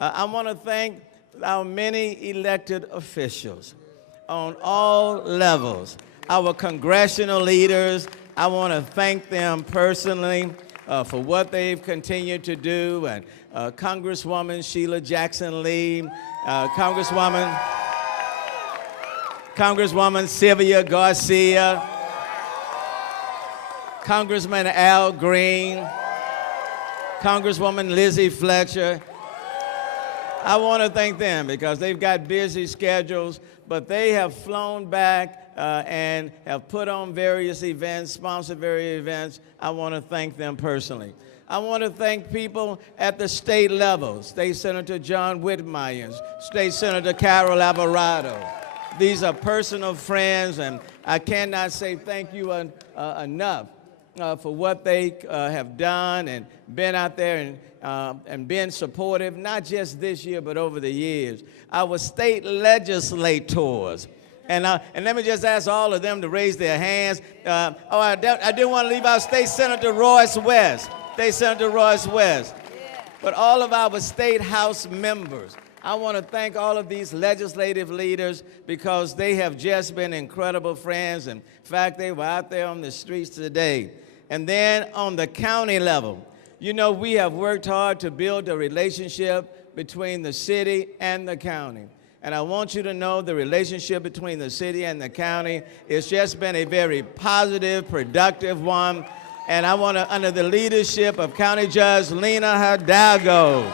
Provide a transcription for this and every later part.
I want to thank our many elected officials on all levels. Our congressional leaders, I want to thank them personally for what they've continued to do. And Congresswoman Sheila Jackson Lee, Congresswoman Sylvia Garcia, Congressman Al Green, Congresswoman Lizzie Fletcher. I want to thank them because they've got busy schedules, but they have flown back and have put on various events, sponsored various events. I want to thank them personally. I want to thank people at the state level, State Senator John Whitmire, State Senator Carol Alvarado. These are personal friends, and I cannot say thank you enough for what they have done and been out there and been supportive, not just this year, but over the years. Our state legislators. And let me just ask all of them to raise their hands. I didn't want to leave out State Senator Royce West. State Senator Royce West. But all of our state house members. I want to thank all of these legislative leaders because they have just been incredible friends. In fact, they were out there on the streets today. And then on the county level, you know, we have worked hard to build a relationship between the city and the county. And I want you to know the relationship between the city and the county has just been a very positive, productive one. And I want to, under the leadership of County Judge Lena Hidalgo,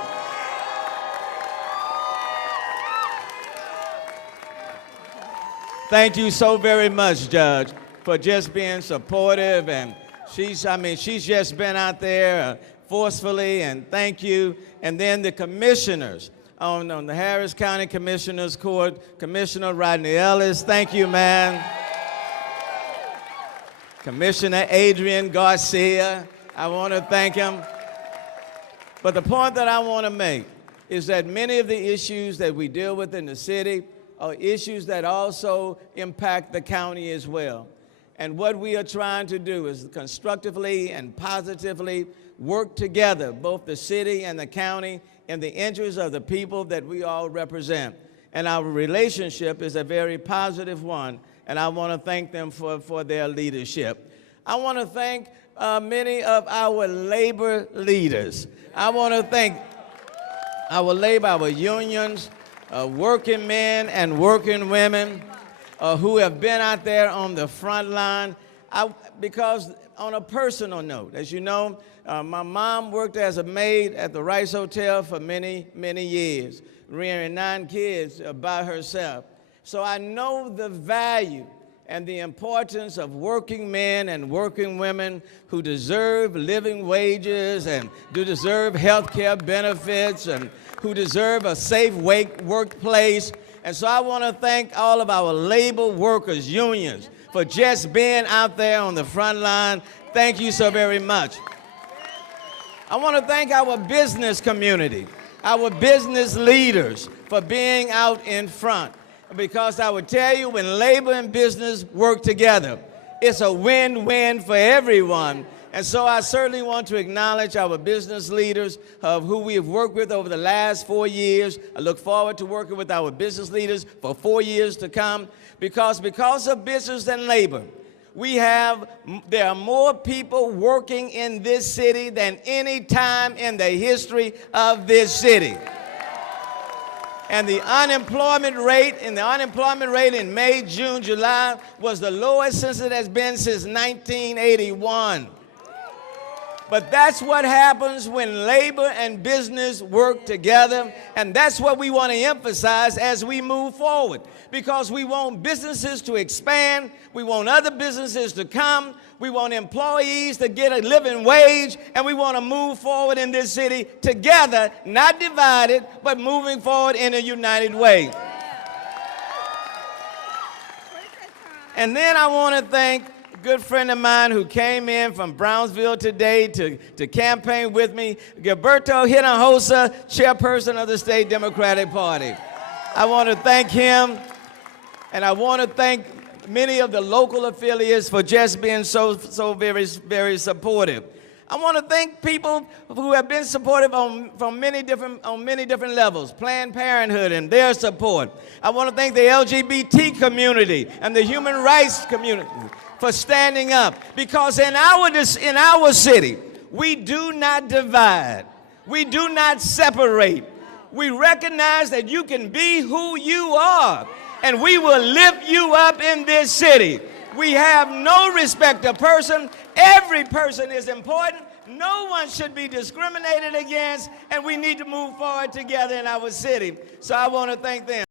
thank you so very much, Judge, for just being supportive. And she's just been out there forcefully, and thank you. And then the commissioners on the Harris County Commissioners Court, Commissioner Rodney Ellis, thank you, man. Commissioner Adrian Garcia, I want to thank him. But the point that I want to make is that many of the issues that we deal with in the city are issues that also impact the county as well. And what we are trying to do is constructively and positively work together, both the city and the county, in the interests of the people that we all represent. And our relationship is a very positive one, and I want to thank them for their leadership. I want to thank many of our labor leaders. I want to thank our unions, working men and working women who have been out there on the front line. Because on a personal note, as you know, my mom worked as a maid at the Rice Hotel for many, many years, rearing 9 kids by herself. So I know the value and the importance of working men and working women who deserve living wages and do deserve health care benefits and who deserve a safe workplace. And so I want to thank all of our labor workers unions for just being out there on the front line. Thank you so very much. I want to thank our business community, our business leaders for being out in front. Because I would tell you, when labor and business work together, it's a win-win for everyone. And so I certainly want to acknowledge our business leaders who we have worked with over the last 4 years. I look forward to working with our business leaders for 4 years to come. Because of business and labor, there are more people working in this city than any time in the history of this city. And the unemployment rate in May, June, July was the lowest since it has been since 1981. But that's what happens when labor and business work together, and that's what we want to emphasize as we move forward. Because we want businesses to expand, we want other businesses to come, we want employees to get a living wage, and we want to move forward in this city together, not divided, but moving forward in a united way. And then I want to thank a good friend of mine who came in from Brownsville today to campaign with me, Gilberto Hinojosa, chairperson of the State Democratic Party. I want to thank him, and I want to thank many of the local affiliates for just being so very, very supportive. I want to thank people who have been supportive on many different levels. Planned Parenthood and their support. I want to thank the LGBT community and the human rights community for standing up. Because in our city, we do not divide. We do not separate. We recognize that you can be who you are, and we will lift you up in this city. We have no respect of person. Every person is important. No one should be discriminated against, and we need to move forward together in our city. So I want to thank them.